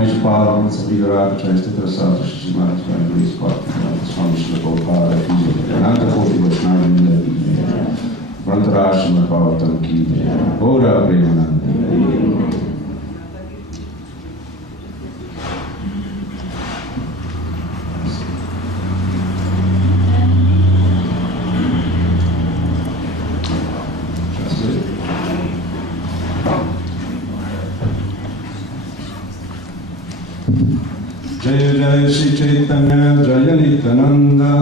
Vishpalam, Savigarata, Chaitatra Sata, Shishimata, Swamis, Bhakti, Swami Shilapopara, Nanta Koti Vaishnava, Vrantarashima Bhavatam Ki, Ora Premananda. Jaya Jaya Shri Chaitanya Jaya Nityananda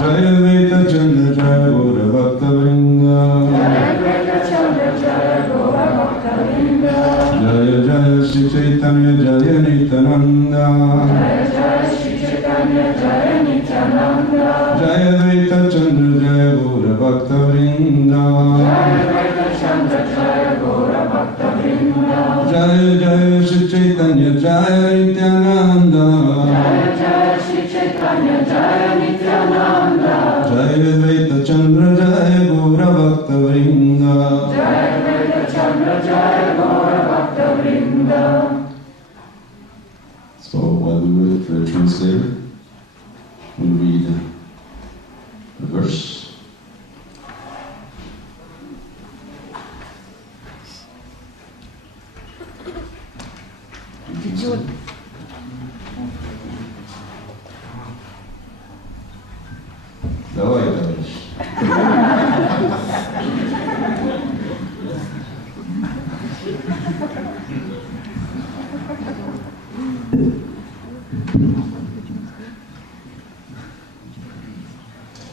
Jaya Advaita Chandra Jaya Gaura Bhakta Vrinda Jaya Jaya Shri Chaitanya Jaya Nityananda Jaya Advaita Chandra Jaya Gaura Bhakta Vrinda Jaya Jaya Shri Chaitanya Jaya Nityananda Jaya Advaita Chandra Jaya Gaura Bhakta Vrinda So while we wait for the translator, we'll read the verse. Давай, товарищ.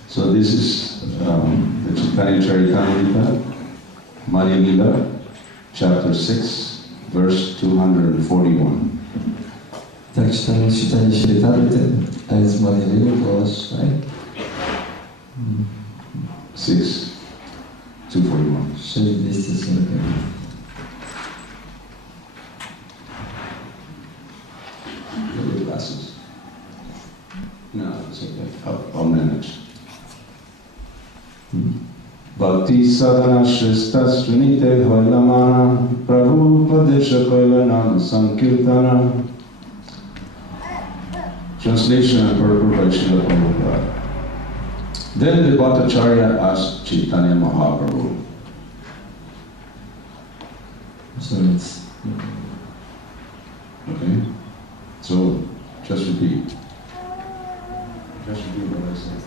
So this is the Chaitanya Charitamrita, Mela, chapter 6, verse 241. Так, читаем Чаритамриты, а из Мела, глава 6. 6, 241. 6:241. Your glasses. No, it's okay. I'll manage. Bhakti sadhana shrista srinite hoilamana Prabhu padesha koilanam sankirtana. Translation and purport by Srila Prabhupada. Then the Bhattacharya asked Chaitanya Mahaprabhu. Okay? So, just repeat. Just repeat what I said.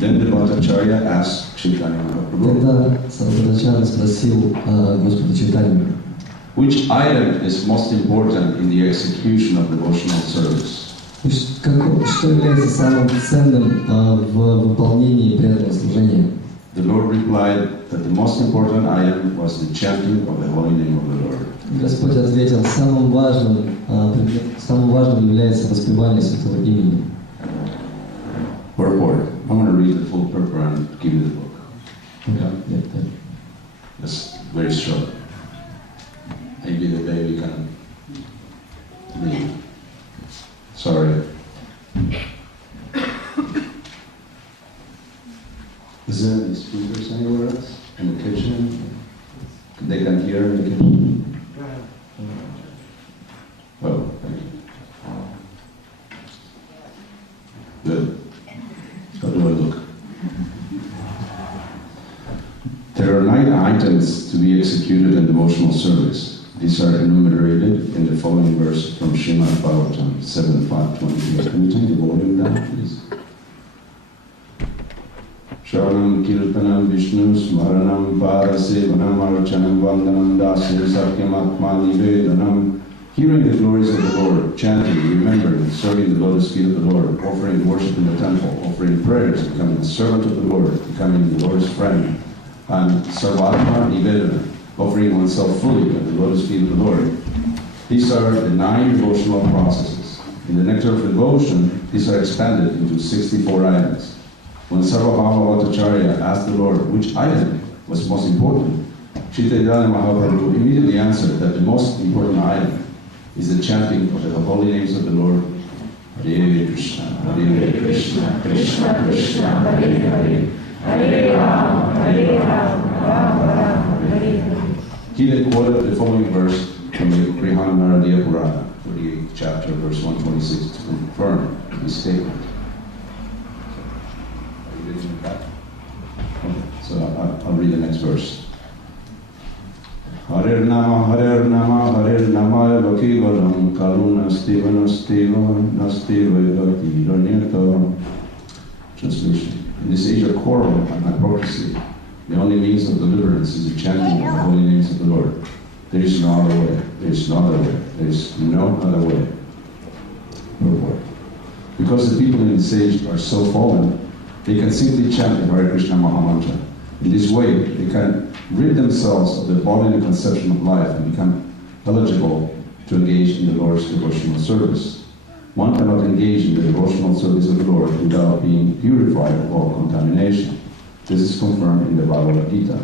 Then the Bhattacharya asked Chaitanya Mahaprabhu. Тогда Сарватмачарья спросил Господа Чайтанью, which item is most important in the execution of devotional service? что является самым ценным в выполнении преданного служения? The Lord replied that the most important item was the chanting of the holy name of the Lord. Господь ответил, самым важным является воспевание святого имени. Purport. I'm going to read the full purport and give you the book. Yeah. It's very short. Maybe the day we can read. Sorry. Is there any speakers anywhere else? In the kitchen? They can hear in the kitchen? Oh, thank you. Good. How do I look? There are 9 items to be executed in devotional service. These are enumerated in the following verse from Srimad Bhagavatam 7.5.23. Can you turn the volume down, please? Shravanam Kirtanam Vishnu Smaranam Padasevanam Archanam Vandanam Dasya Sakyam Atma Nivedanam. Hearing the glories of the Lord, chanting, remembering, serving the lotus feet of the Lord, offering worship in the temple, offering prayers, becoming a servant of the Lord, becoming the Lord's friend, and Sarvatma Nivedana, offering oneself fully at the lotus feet of the Lord. These are the 9 devotional processes. In the nectar of devotion, these are expanded into 64 items. When Sarvabhama Bhattacharya asked the Lord which item was most important, Chaitanya Mahaprabhu immediately answered that the most important item is the chanting of the holy names of the Lord Hare Krishna, Krishna Krishna, Hare Hare, Hare Rama, Rama Rama, Hare Hare. He then quoted the following verse from the Brihan Naradiya Purana, 48th chapter, verse 126, to confirm his statement. Are you reading it back? Okay, so I'll read the next verse. Harer Nama, Harer Nama, Vakivalam, Karuna, Steva, Gati, Ranyata. Translation. In this age of quarrel and hypocrisy, the only means of deliverance is the chanting of the holy names of the Lord. There is no other way. There is no other way. There is no other way. Purport. Because the people in this age are so fallen, they can simply chant the Hare Krishna Mahamantra. In this way, they can rid themselves of the bodily conception of life and become eligible to engage in the Lord's devotional service. One cannot engage in the devotional service of the Lord without being purified of all contamination. This is confirmed in the Bhagavad Gita.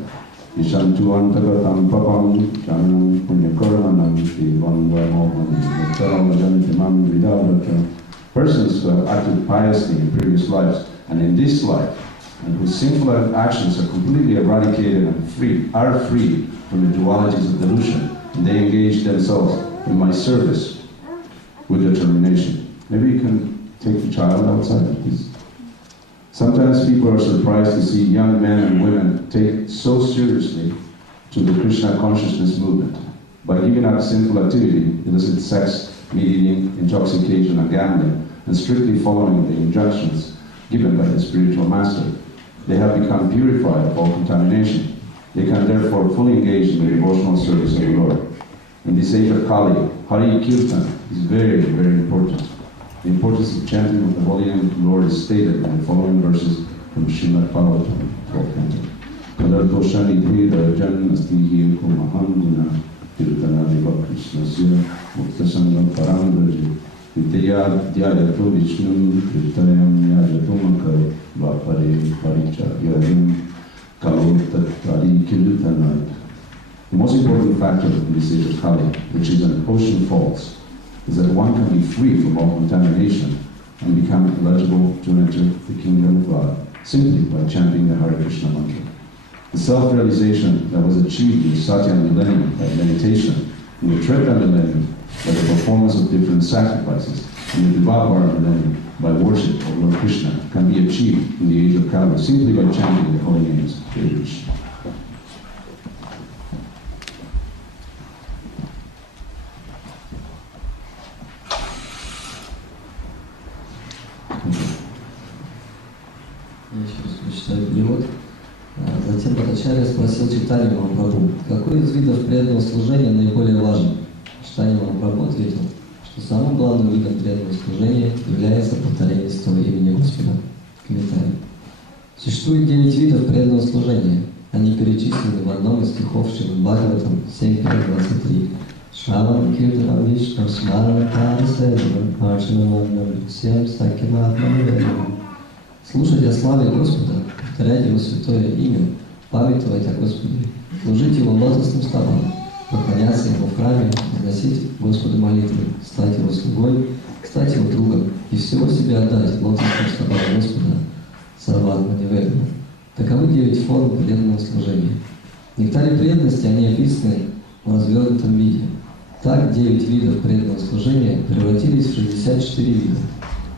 Ishantu antagatam papam janam punyakarmanam shivam vamoham muktaram vajantimam vidavata. Persons who have acted piously in previous lives and in this life, and whose sinful actions are completely eradicated and are free from the dualities of delusion, and they engage themselves in my service with determination. Maybe you can take the child outside, please. Sometimes people are surprised to see young men and women take so seriously to the Krishna consciousness movement. By giving up sinful activity, illicit sex, meat eating, intoxication, and gambling, and strictly following the injunctions given by the spiritual master, they have become purified of all contamination. They can therefore fully engage in the devotional service of the Lord. In this age of Kali, Hari Kirtan is very, very important. The importance of chanting of the holy name of the Lord is stated in the following verses from Srimad Bhagavatam, 12th canto. Kadartosha nidhi rajan astihi kumahanguna kirtana deva krishnasya muktasangam parangraji vidya dhyayato vishnum kirtayam yajatumaka vapare paricharyam kalotattari kirtanat. The most important factor in this age of Kali, which is an ocean falls, is that one can be free from all contamination and become eligible to enter the kingdom of God simply by chanting the Hare Krishna mantra. The self-realization that was achieved in the Satya millennium by meditation, in the Treta millennium by the performance of different sacrifices, and the Dvapara millennium by worship of Lord Krishna can be achieved in the age of Kali simply by chanting the holy names of Hare Krishna. Я еще раз прочитаю перевод. Затем Бхаттачарья спросил Чайтанью Махапрабху, какой из видов преданного служения наиболее важен? Чайтанья Махапрабху ответил, что самым главным видом преданного служения является повторение святого имени Господа. Комментарий. Существует 9 видов преданного служения. Они перечислены в одном из стихов Шримад Бхагаватам 7.23. Шраван Киртанам Вишнам Смарана Парасеванам Арчанаванам Всем Саким Атманиведам. Слушать о славе Господа, повторять Его святое имя, памятовать о Господе, служить Его лотосным стопам, поклоняться Ему в храме, возносить Господу молитвы, стать Его слугой, стать Его другом и всего себя отдать лотосным стопам Господа, Сарватма Неведана. Таковы 9 форм преданного служения. В нектаре преданности они описаны в развернутом виде. Так 9 видов преданного служения превратились в 64 вида.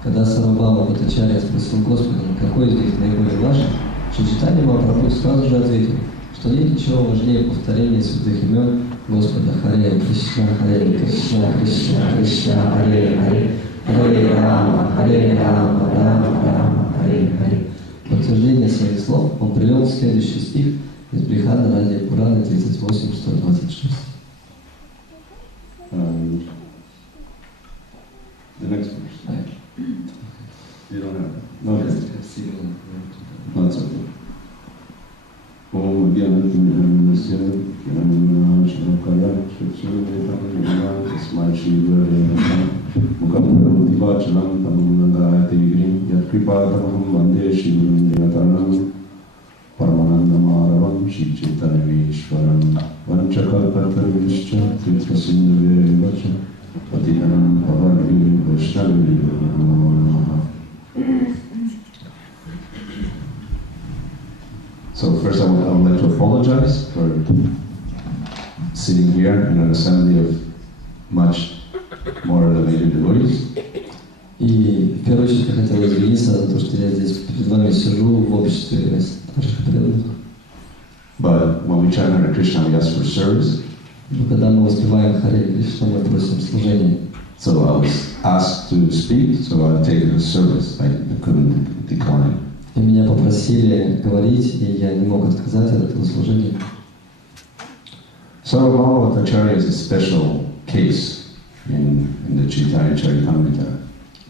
Когда Сарвабхаума Бхаттачарья спросил Господа, какой из них наиболее важен, Чайтанья Махапрабху сразу же ответил, что нет ничего важнее повторения святых имен Господа Харе Кришна, Кришна Кришна, Харе Харе, Харе Рама, Рама Рама, Харе Харе. В подтверждение своих слов он привел следующий стих из Брихана Нарадия Пураны 38.126. The next verse. You don't have it? No, Yes, yes. no, it's okay. Om Gyanati Nirmanasya Gyanana Shravakaya Shakshurvetam Tasmai Shivare Mukam Bhavati Vachalam Tamunandaya Tigrim Yat Kripatamaham Vande Shivam Jnataranam Paramanandam Aravam Shri Chaitanya Ishwaram Vanchakalpatarvishcha Tirthasindhave Vacha Patitanam Bhavani Vaishnavi like to apologize for sitting here in an assembly of much more elevated devotees. И в первую очередь я хотел извиниться за то, что я здесь перед вами сижу в обществе наших преданных. But when we chant Hare Krishna, we ask for service. Но когда мы воспеваем Харе Кришна, мы просим служения. So I was asked to speak, so I take it as service. I couldn't decline. И меня попросили говорить, и я не мог отказать от этого служения. Sarvatma Bhattacharya is a special case in the Chaitanya Charitamrita.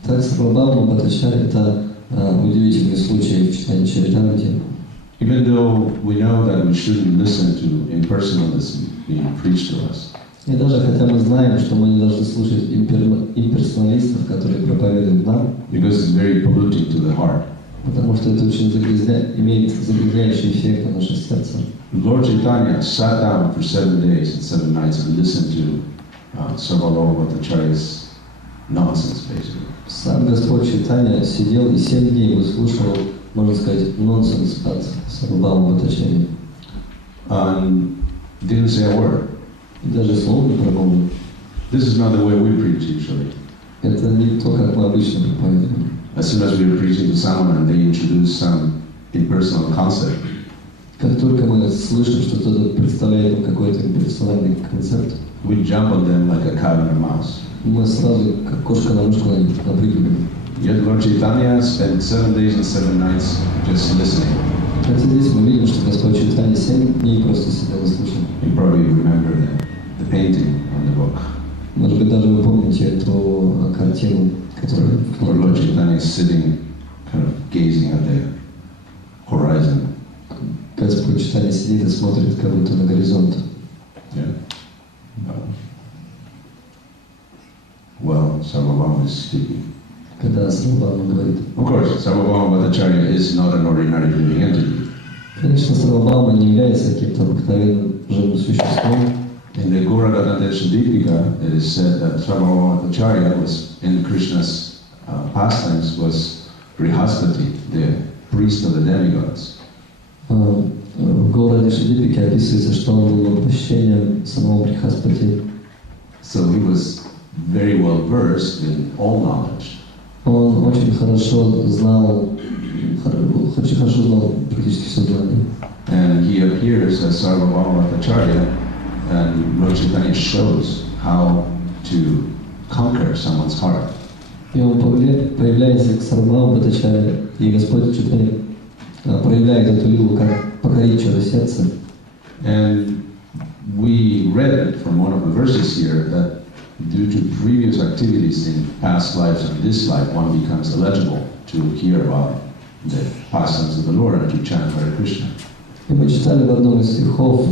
Так, Сарвабхаума Бхаттачарья – это удивительный случай в читании Чаритамрити. Even though we know that we shouldn't listen to impersonalism being preached to us. И даже хотя мы знаем, что мы не должны слушать имперсоналистов, которые проповедуют нам, Because it's very polluting to the heart. потому что это очень имеет загрязняющий эффект на наше сердце. Lord Chaitanya sat down for 7 days and 7 nights and listened to Sarvatma Bhattacharya's nonsense, basically. Сам Господь Чайтанья сидел и 7 дней выслушивал, можно сказать, нонсенс от Сарвабхаума Бхаттачарьи. Didn't say a word. И даже слова не промолвил. This is not the way we preach usually. Это не то, как мы обычно проповедуем. As soon as we are preaching to someone and they introduce some impersonal concept, Как только мы слышим, что кто-то представляет нам какой-то имперсональный концепт, we jump on them like a cat and a mouse. мы сразу, как кошка на мышку, на них напрыгиваем. Yet Lord Chaitanya spent 7 days and 7 nights just listening. Хотя здесь мы видим, что Господь Чайтанья 7 дней просто сидел и слушал. You probably remember the painting on the book, Может быть, даже вы помните эту картину, которая в where Lord Chaitanya is sitting, kind of gazing at the horizon. Господь Чайтанья сидит и смотрит как будто на горизонт. Yeah. Well, Sarvabhauma is speaking. Когда Сарвабхаума говорит. Of course, Sarvabhauma Bhattacharya is not an ordinary living entity. Конечно, Сарвабхаума не является каким-то обыкновенным живым существом. In the Gauragadadesha Deepika, it is said that Sarvabhauma Bhattacharya was in Krishna's pastimes was Brihaspati, the priest of the demigods. В Гаураде Шидипике описывается, что он был воплощением самого Брихаспати. So he was very well versed in all knowledge. Он очень хорошо знал практически все знания. And he appears as Sarvabhauma Bhattacharya, and Lord Chaitanya shows how to conquer someone's heart. И он появляется к Сарвабхаума Бхаттачарье, и Господь Чайтанья проявляет эту лилу, как покорить чье сердце. And we read from one of the verses here that due to previous activities in past lives and this life, one becomes eligible to hear about the pastimes of the Lord and to chant Hare Krishna. И мы читали в одном из стихов,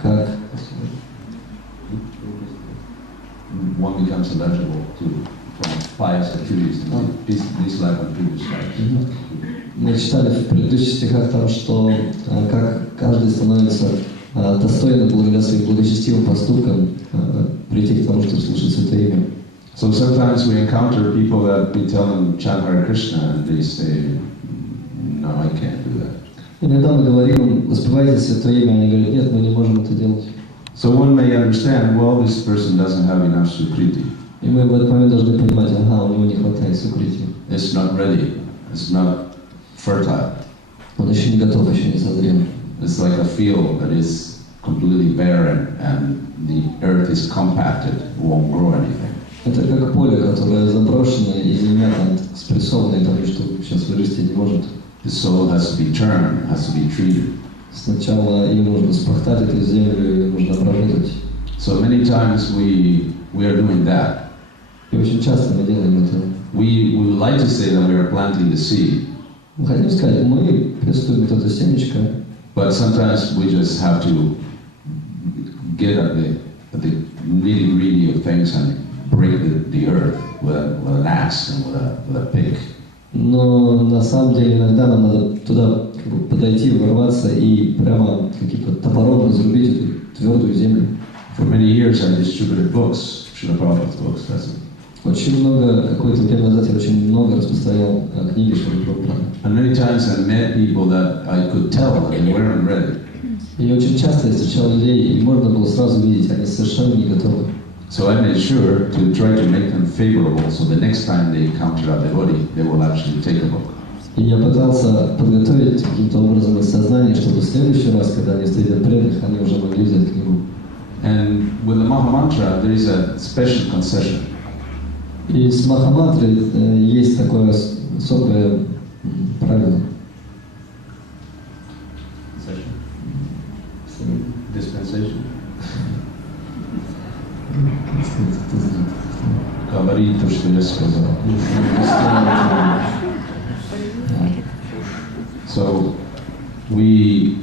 как one becomes eligible to from pious activities in this life and previous lives. Мы читали в предыдущих стихах там, что как каждый становится достойным благодаря своим благочестивым поступкам прийти к тому, чтобы слушать Святое Имя. So sometimes we encounter people that we tell them chant Hare Krishna and they say, no, I can't do that. Иногда мы говорим им, воспевайте Святое Имя, они говорят, нет, мы не можем это делать. So one may understand, well, this person doesn't have enough sukriti. И мы в этот момент должны понимать, ага, у него не хватает сукрити. It's not ready. It's not fertile. Он еще не готов, еще не созрел. It's like a field that is completely barren and the earth is compacted, won't grow anything. Это как поле, которое заброшено, и земля там спрессована, и там ничто сейчас вырасти не может. The soil has to be turned, has to be treated. Сначала ее нужно спахтать, эту землю, ее нужно обработать. So many times we are doing that. И очень часто мы делаем это. We would like to say that we are planting the seed. Мы хотим сказать, мы пестуем это семечко. But sometimes we just have to get at the nitty-gritty of things and break the earth with an axe and with a pick. Но на самом деле иногда нам надо туда подойти, ворваться и прямо каким-то топором разрубить эту твердую землю. For many years I distributed books, Srila Prabhupada's books, that's it. Очень много, какое-то время назад я очень много распространял книги Шрила Прабхупады. And many times I met people that I could tell that they weren't ready. И очень часто я встречал людей, и можно было сразу видеть, они совершенно не готовы. So I made sure to try to make them favorable, so the next time they come to our devotee, they will actually take a book. И я пытался подготовить каким-то образом их сознание, чтобы в следующий раз, когда они встретят преданных, они уже могли взять книгу. And with the Maha Mantra, there is a special concession. И с Махамантрой есть такое особое правило. Dispensation. Говори то, что я сказал. So we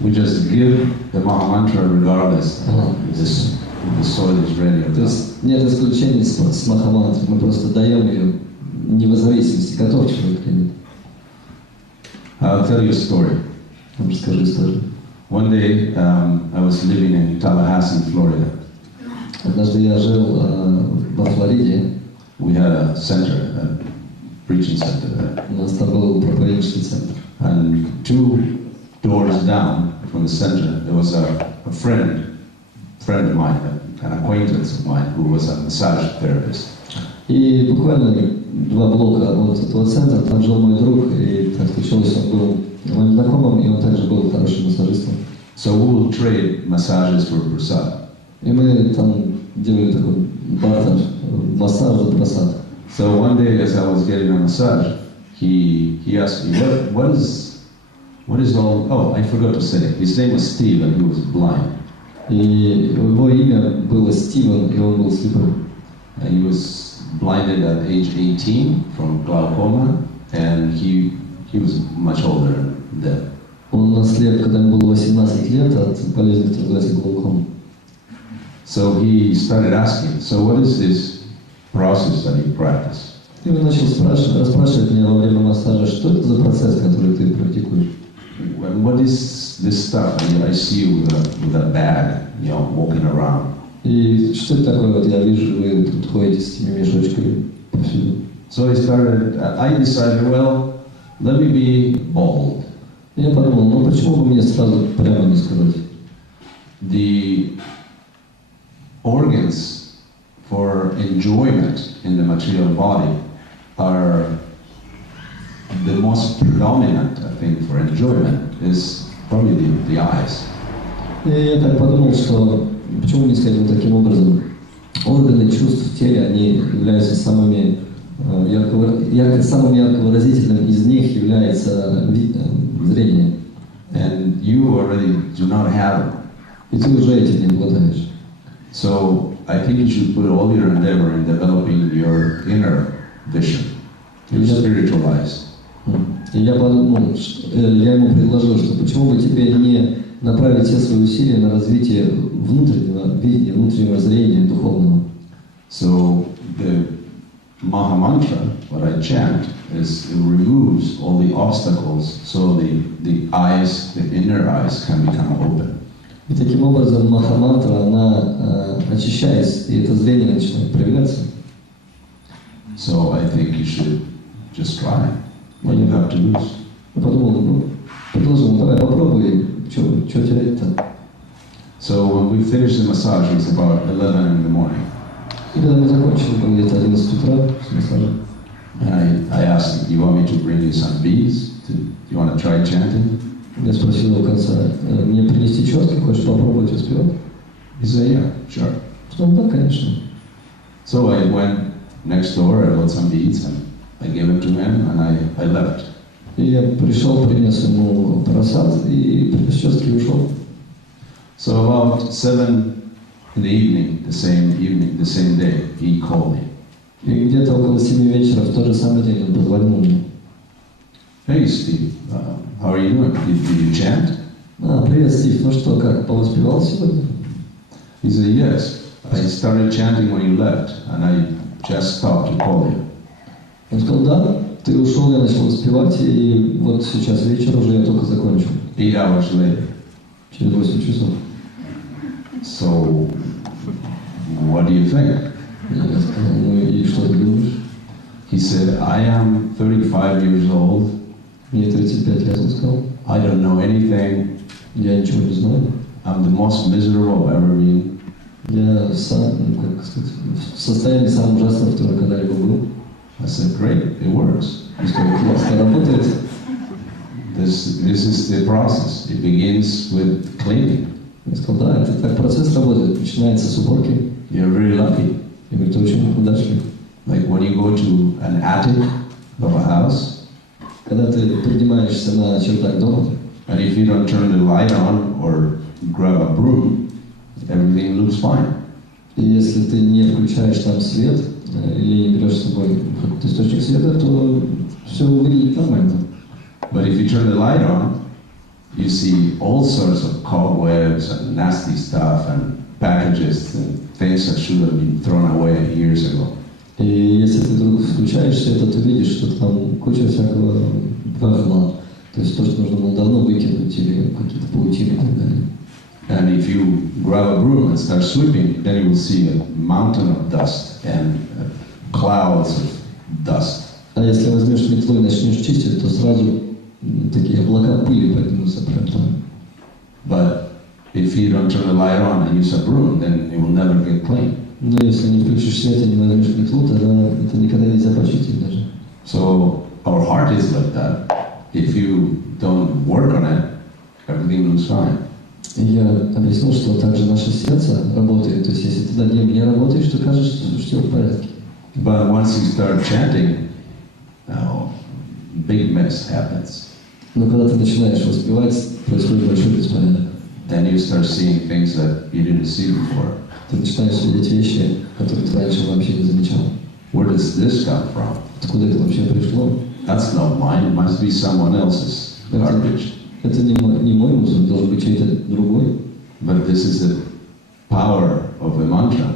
just give the Maha Mantra regardless if the soil is ready or То not. есть нет исключений с Махамантрой, мы просто даем ее не в зависимости, готов человек или нет. I'll tell you a story. Я расскажу историю. One day I was living in Tallahassee, Florida. Однажды я жил во Флориде. We had a center, a preaching center there. У нас там был проповеднический центр. And 2 doors down from the center, there was a friend of mine, an acquaintance of mine, who was a massage therapist. И буквально 2 блока от этого центра там жил мой друг, и так случилось, он был моим знакомым, и он также был хорошим массажистом. So we will trade massages for prasad. И мы там делали такой бартер, массаж за просад. So one day, as I was getting a massage, he asked me, what is all? Oh, I forgot to say. His name was Steve, and he was blind. И его имя было Стивен, и он был слепым. And he was blinded at age 18 from glaucoma, and he was much older than that. Он ослеп, когда ему было 18 лет от болезни, которая называется глаукома. So he started asking, so what is this process that you practice? И он начал расспрашивать меня во время массажа, что это за процесс, который ты практикуешь. What is this stuff? I see you with a bag, walking around. И что это такое? Вот я вижу, вы тут ходите с этими мешочками повсюду. So I decided, well, let me be bold. И я подумал, ну почему бы мне сразу прямо не сказать? The organs for enjoyment in the material body are the most predominant, I think, for enjoyment is probably the eyes. И я так подумал, что почему не сказать вот таким образом? Органы чувств в теле, они являются самым ярко выразительным из них является зрение. And you already do not have it. И ты уже этим не обладаешь. So I think you should put all your endeavor in developing your inner vision, your spiritual eyes. И я подумал, я ему предложил, что почему бы тебе не направить все свои усилия на развитие внутреннего видения, внутреннего зрения духовного. So the Maha Mantra, what I chant, it removes all the obstacles, so the eyes, the inner eyes, can become open. И таким образом Махамантра, она очищается, и это зрение начинает проявляться. So I think you should just try. What you have to lose. Я подумал, предложил, давай попробуй, что терять-то. So when we finished the massage, it was about 11 in the morning. И когда мы закончили, было где-то 11 утра с массажем. And I asked him, do you want me to bring you some beads? Do you want to try chanting? Я спросил его в конце, мне принести четки, хочешь попробовать успевать? He said, yeah, sure. Что, да, конечно. So I went next door, I bought some beads, and I gave them to him, and I left. И я пришел, принес ему просад, и принес четки и ушел. So about 7 in the evening, the same day, he called me. И где-то около 7 вечера в тот же самый день он позвонил мне. Hey Steve, how are you doing? Did you chant? Привет, Стив, ну что, как, повоспевал сегодня? He said, yes. I started chanting when you left, and I just stopped to call you. Он сказал, да, ты ушел, я начал воспевать, и вот сейчас вечер уже я только закончил. 8 hours later. Через 8 часов. So, what do you think? Я сказал, ну и что ты думаешь? He said, I am 35 years old. Мне 35 лет, он сказал. I don't know anything. Я ничего не знаю. I'm the most miserable I've ever been. Я сам, как сказать, в состоянии самым ужасным, в котором когда-либо был. I said, great, it works. И что классно работает. This is the process. It begins with cleaning. Я сказал, да, это так процесс работает. Начинается с уборки. You're very lucky. Я говорю, ты очень удачлив. Like when you go to an attic of a house, Когда ты поднимаешься на чердак дома, and if you don't turn the light on or grab a broom, everything looks fine. и если ты не включаешь там свет, или не берешь с собой какой-то источник света, то все выглядит нормально. But if you turn the light on, you see all sorts of cobwebs and nasty stuff and packages and things that should have been thrown away years ago. И если ты вдруг включаешь свет, то ты видишь, что там куча всякого барахла. То есть то, что нужно было давно выкинуть, или какие-то паутины и так далее. And if you grab a broom and start sweeping, then you will see a mountain of dust and clouds of dust. А если возьмешь метлу и начнешь чистить, то сразу такие облака пыли поднимутся прям там. But if you don't turn the light on and use a broom, then it will never get clean. Но если не включишь свет и не возьмешь метлу, тогда это никогда нельзя почистить даже. So our heart is like that. If you don't work on it, everything looks fine. И я объяснил, что также наше сердце работает. То есть если ты над ним не работаешь, то кажется, что все в порядке. But once you start chanting, big mess happens. Но когда ты начинаешь воспевать, происходит большой беспорядок. Then you start seeing things that you didn't see before. Ты начинаешь видеть вещи, которые ты раньше вообще не замечал. Where does this come from? Откуда это вообще пришло? That's not mine. It must be someone else's garbage. Это не мой мусор, должен быть чей-то другой. But this is the power of the mantra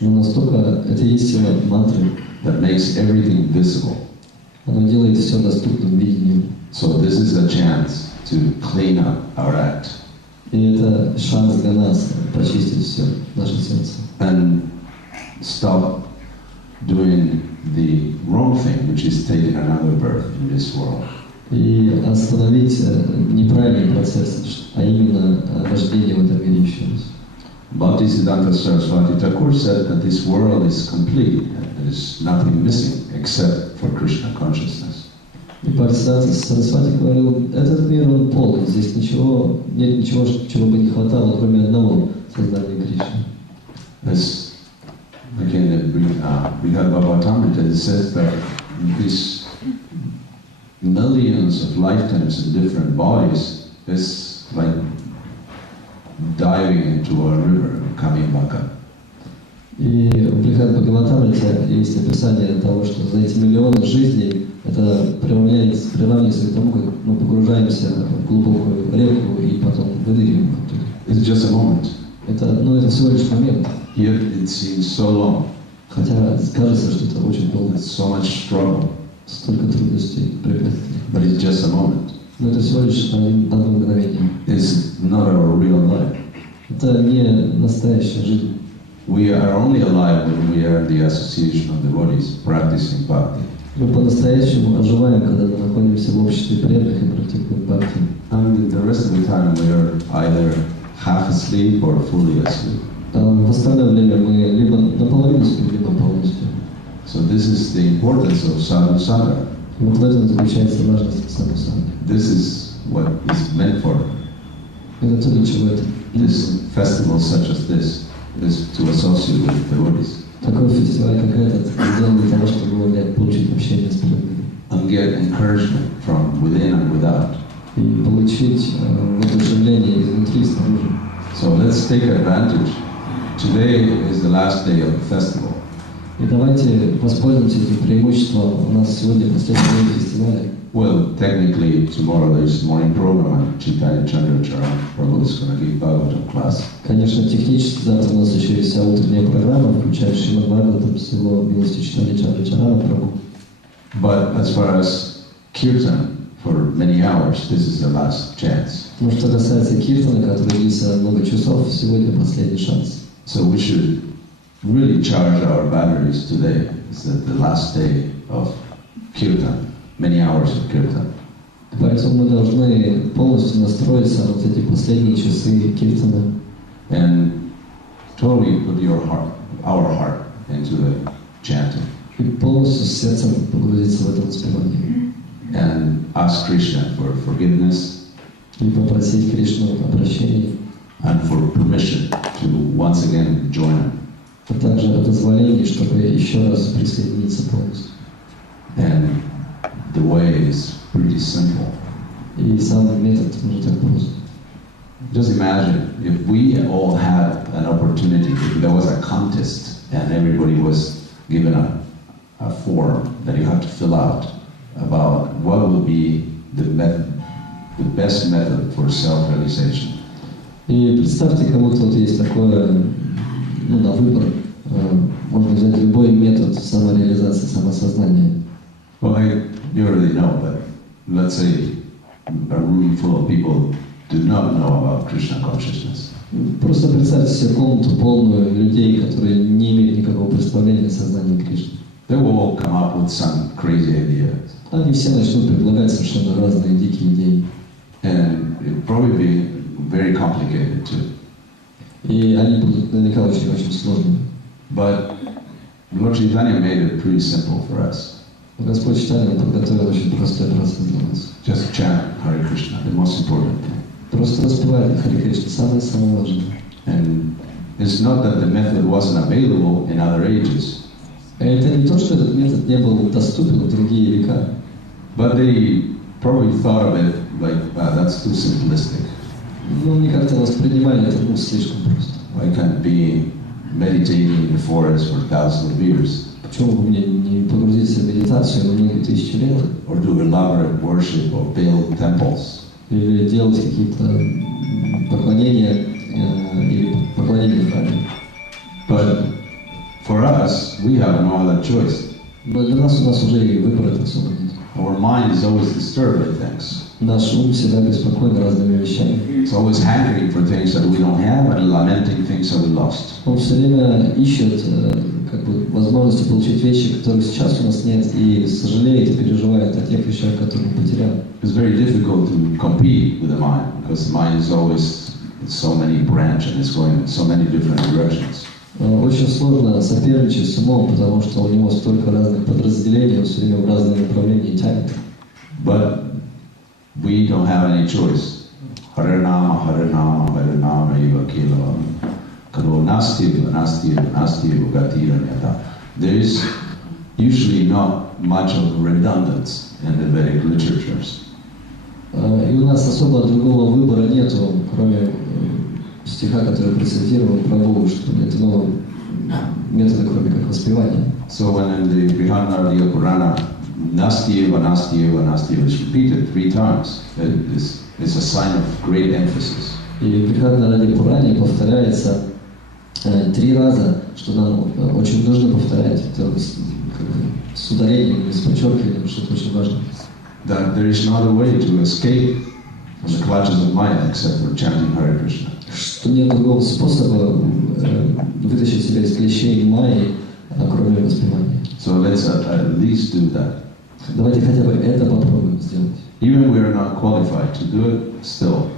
Но настолько это есть сила мантры, that makes everything visible. оно делает все доступным видением. So this is a chance to clean up our act И это шанс для нас почистить все, наше сердце. and stop doing the wrong thing, which is taking another birth in this world. И остановить неправильный процесс, а именно рождение в этом мире еще раз. Bhaktisiddhanta Saraswati Thakur said that this world is complete and there is nothing missing except for Krishna consciousness. И Бхактисиддханта Сарасвати говорил, этот мир он полон, здесь нет ничего, чего бы не хватало, кроме одного сознания Кришны. As again, Brihad Bhagavatamrita says that these millions of lifetimes in different bodies is like diving into a river and coming back up. И в Брихад Бхагаватамрите есть описание того, что за эти миллионы жизней это приравнивается к тому, как мы погружаемся в глубокую реку и потом выныриваем оттуда. It's just a moment. Это всего лишь момент. Yet it seems so long. Хотя кажется, что это очень долго. So much struggle. Столько трудностей, препятствий. But it's just a moment. Но это всего лишь одно мгновение. It's not our real life. Это не настоящая жизнь. We are only alive when we are in the association of devotees practicing bhakti. Мы по-настоящему оживаем, когда мы находимся в обществе преданных и практикуем бхакти. And the rest of the time we are either half asleep or fully asleep. В остальное время мы либо наполовину спим, либо полностью. So this is the importance of sadhu sangha. И вот в этом заключается важность садхусанги. This is what is meant for. Это то, для чего это. This festival such as this is to associate with devotees. Такой фестиваль, как этот, сделан для того, чтобы получить общение с преданными. And get encouragement from within and without. И получить воодушевление изнутри и снаружи. So let's take advantage. Today is the last day of the festival. И давайте воспользуемся этим преимуществом. У нас сегодня последний день фестиваля. Well, technically tomorrow there's morning program and Chaitanya Chandracharan Prabhu is going to give Bhagavatam class. Конечно, технически завтра у нас еще есть вся утренняя программа, включая Шримад Бхагаватам с его милостью Чайтанья Чандрачарана Прабhu. But as far as Kirtan, for many hours, this is the last chance. Но что касается Киртана, который длится много часов, сегодня последний шанс. So we should really charge our batteries today. It's the last day of Kirtan, many hours of Kirtan. Поэтому мы должны полностью настроиться на вот эти последние часы киртана. And totally put our heart into the chanting. И полностью с сердцем погрузиться в это воспевание. And ask Krishna for forgiveness. И попросить Кришну о прощении. And for permission to once again join him. А также о дозволении, чтобы еще раз присоединиться полностью. And the way is pretty simple. И сам метод уже так прост. Just imagine if we all had an opportunity, if there was a contest and everybody was given a form that you have to fill out about what would be the best method for self-realization. И представьте, кому-то вот есть такое, на выбор, можно взять любой метод самореализации, самосознания. Well, you already know, but let's say a room full of people do not know about Krishna consciousness. Просто представьте себе комнату полную людей, которые не имеют никакого представления о сознании Кришны. They will all come up with some crazy ideas. Они все начнут предлагать совершенно разные дикие идеи. And it'll probably be very complicated too. И они будут наверняка очень-очень сложными. But Lord Chaitanya made it pretty simple for us. Господь Чайтанья подготовил очень простой процесс для нас. Just chant Hare Krishna, the most important thing. Просто распевать Харе Кришна, самое важное. And it's not that the method wasn't available in other ages. Это не то, что этот метод не был доступен в другие века. But they probably thought of it like, wow, that's too simplistic. Ну, они как-то воспринимали это слишком просто. I can't be meditating in the forest for thousands of years. Почему бы мне не погрузиться в медитацию на многие тысячи лет? Or do elaborate worship or build temples. Или делать какие-то поклонения или поклонения в храме. But for us, we have no other choice. Но для нас у нас уже и выбора особо нет. Our mind is always disturbed by things. Наш ум всегда беспокоен разными вещами. It's always hankering for things that we don't have and lamenting things that we lost. Он все время ищет возможности получить вещи, которых сейчас у нас нет, и сожалеет и переживает о тех вещах, которые он потерял. It's very difficult to compete with the mind because the mind is always so many branches and it's going in so many different directions. Очень сложно соперничать с умом, потому что у него столько разных подразделений, он все время в разные направления тянет. But we don't have any choice. Hare Nama, Hare Nama, Hare Nama, Eva Kila. Kado Nastiva, Nastiva, Nastiva, Gatira, Nyata. There is usually not much of redundance in the Vedic literatures. И у нас особо другого выбора нету, кроме стиха, который процитировал Прабhu, что нет иного метода, кроме как воспевания. So when in the Brihanaradiya Purana, Nastyeva, Nastyeva, Nastyeva is repeated 3 times, it's a sign of great emphasis. И в Бриханаради Пуране повторяется 3 раза, что нам очень нужно повторять, это с ударением, с подчеркиванием, что это очень важно. That there is not a way to escape from the clutches of Maya except for chanting Hare Krishna. Что нет другого способа вытащить себя из клещей Майи, кроме воспевания. So let's at least do that. Давайте хотя бы это попробуем сделать. Even if we are not qualified to do it, still,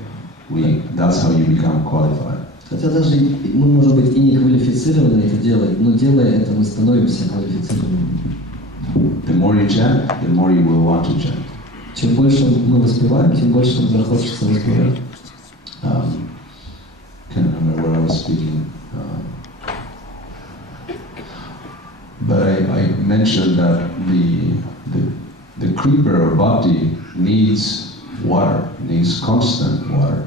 that's how you become qualified. Хотя даже мы, может быть, и не квалифицированы это делать, но делая это, мы становимся квалифицированными. The more you chant, the more you will want to chant. Чем больше мы воспеваем, тем больше нам захочется воспевать. Can't remember where I was speaking. But I mentioned that the creeper of bhakti needs water, needs constant water.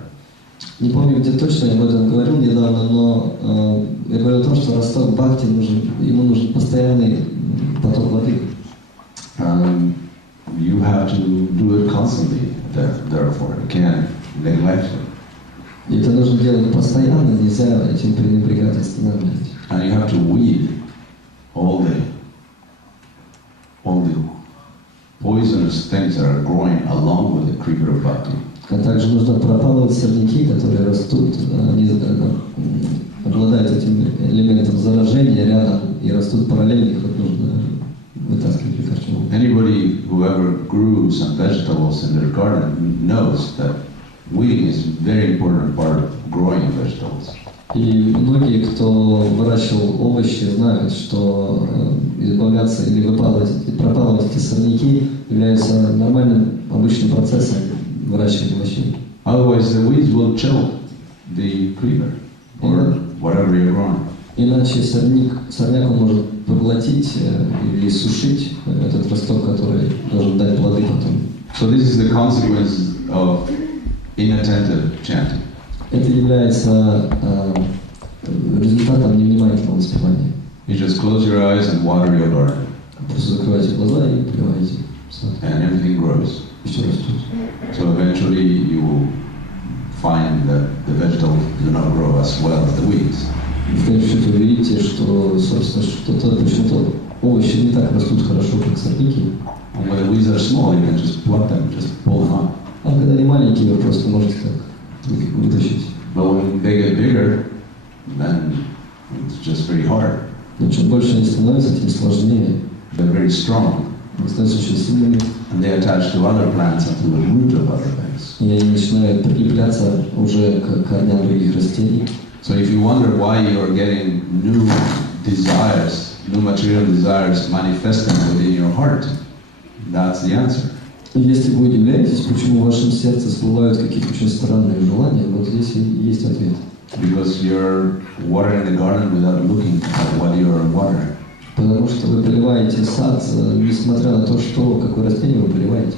Не помню, где точно я об этом говорил недавно, но я говорил о том, что росток бхакти ему нужен постоянный поток воды. You have to do it constantly, therefore you can't neglect it. И это нужно делать постоянно, нельзя этим пренебрегать, останавливать. And you have to weed all the poisonous things that are growing along with the creeper of bhakti. А также нужно пропалывать сорняки, которые растут, они обладают этим элементом заражения рядом и растут параллельно, их нужно вытаскивать лекарством. And Anybody who ever grew some vegetables in their garden knows that weeding is a very important part of growing vegetables. И многие, кто выращивал овощи, знают, что избавляться или пропалывать эти сорняки является нормальным, обычным процессом выращивания овощей. Otherwise, the weeds will choke the creeper or whatever you're growing. Иначе сорняк он может поглотить или сушить этот росток, который должен дать плоды потом. So this is the consequence of inattentive chanting. Это является результатом невнимательного воспевания. You just close your eyes and water your garden. Просто закрывайте глаза и поливаете сад. And everything grows. Все растет. So eventually you will find that the vegetables do not grow as well as the weeds. В конечном счете вы видите, что, собственно, почему-то овощи не так растут хорошо, как сорняки. And when the weeds are small, you can just pluck them, just pull them up. А когда они маленькие, вы просто можете так вытащить. But when they get bigger, then it's just very hard. Но чем больше они становятся, тем сложнее. They're very strong. Они становятся очень сильными. And they attach to other plants and to the root of other things. И они начинают прикрепляться уже к корням других растений. So if you wonder why you are getting new desires, new material desires manifesting within your heart, that's the answer. И если вы удивляетесь, почему в вашем сердце всплывают какие-то очень странные желания, вот здесь и есть ответ. Because you're watering the garden without looking at what you're watering. Потому что вы поливаете сад, несмотря на то, какое растение вы поливаете.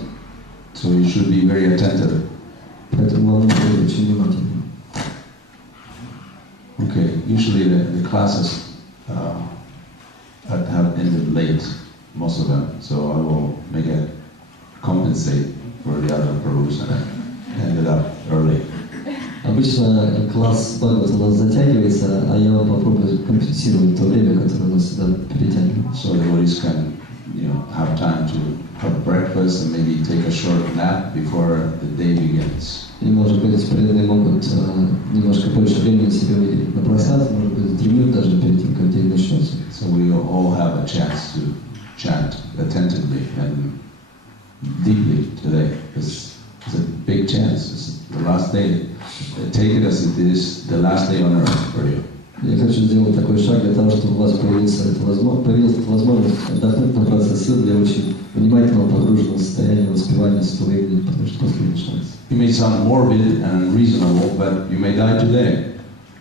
So you should be very attentive. Поэтому вам нужно быть очень внимательным. Okay, usually the classes have ended late, most of them, so I will make a compensate for the other Prabhus and I ended up early. Обычно класс Бхагавата у нас затягивается, а я вам попробую компенсировать то время, которое у нас сюда перетягивается. So the devotees can, have time to have breakfast and maybe take a short nap before the day begins. И, может быть, преданные могут немножко больше времени себе выделить на просад, может быть, дремнуть даже перед тем, как день начнется. So we all have a chance to chant attentively and deeply today. It's a big chance. It's the last day. Take it as it is the last day on earth for you. Я хочу сделать такой шаг для того, чтобы у вас появилась возможность отдохнуть, набраться сил для очень внимательного погруженного состояния воспевания Святого имени, потому что последний шанс. You may sound morbid and unreasonable, but you may die today.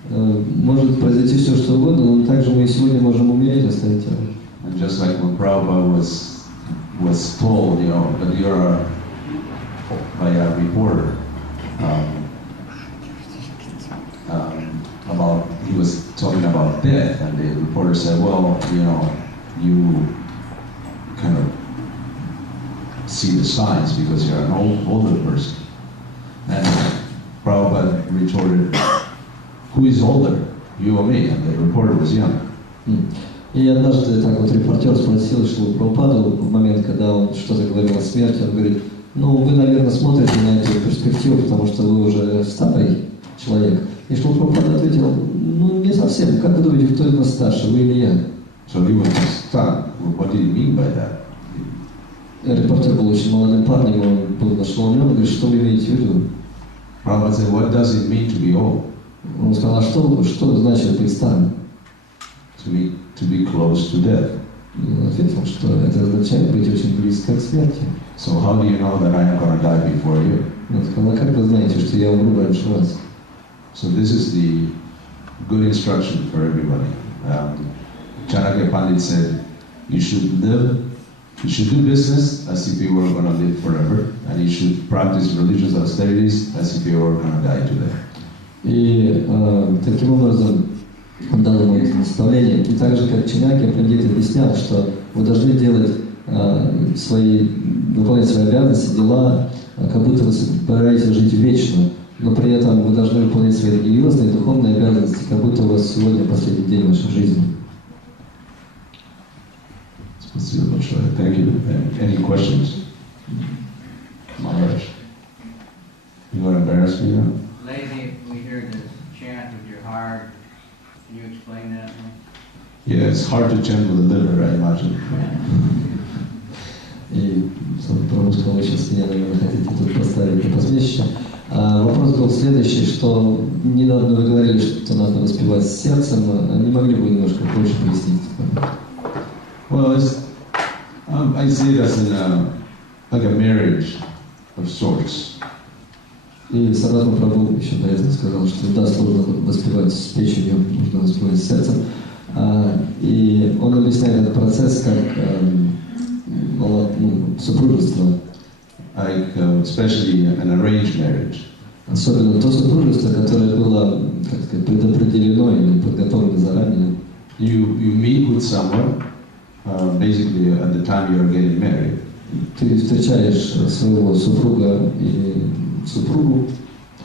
Может произойти все, что угодно, но также мы и сегодня можем умереть, оставить тело. And just like when Prabhupada was told, that you're by a reporter about, he was talking about death, and the reporter said, well, you kind of see the signs because you're an older person. And Prabhupada retorted, who is older, you or me? And the reporter was young. И однажды так вот репортер спросил Шрилу Прабхупаду в момент, когда он что-то говорил о смерти, он говорит, вы, наверное, смотрите на эту перспективу, потому что вы уже старый человек. И Шрила Прабхупада ответил, не совсем. Как вы думаете, кто из нас старше, вы или я? So he was stunned. What did he mean by that? Репортер был очень молодым парнем, он был ошеломлен, он говорит, что вы имеете в виду? Prabhupada said, what does it mean to be old? Он сказал, что значит быть старым? To be close to death. И он ответил, что это означает быть очень близко к смерти. So how do you know that I am going to die before you? Он сказал, как вы знаете, что я умру раньше вас? So this is the good instruction for everybody. Chanakya Pandit said, you should do business as if you were going to live forever, and you should practice religious austerities as if you were going to die today. И таким образом он дал ему это наставление. И так же, как Чанакья Пандит объяснял, что вы должны выполнять свои обязанности, дела, как будто вы собираетесь жить вечно, но при этом вы должны выполнять свои религиозные и духовные обязанности, как будто у вас сегодня последний день вашей жизни. Спасибо большое. Thank you. Any questions? Maharaj, you want to embarrass me now? Lady, we hear the chant with your heart. Can you explain that? Yeah, it's hard to chant with the liver, I imagine. И что вы сейчас меня, наверное, хотите тут поставить на посмешище. Вопрос был следующий, что недавно вы говорили, что надо воспевать сердцем. Не могли бы немножко больше пояснить? Well, I see it as like a marriage of sorts. И Sarvatma Prabhu еще до этого сказал, что да, сложно воспевать с печенью, нужно воспевать с сердцем. И он объясняет этот процесс как супружество. Like, especially an arranged marriage. Особенно то супружество, которое было, как сказать, предопределено или подготовлено заранее. You meet with someone, basically at the time you are getting married. Ты встречаешь своего супруга или супругу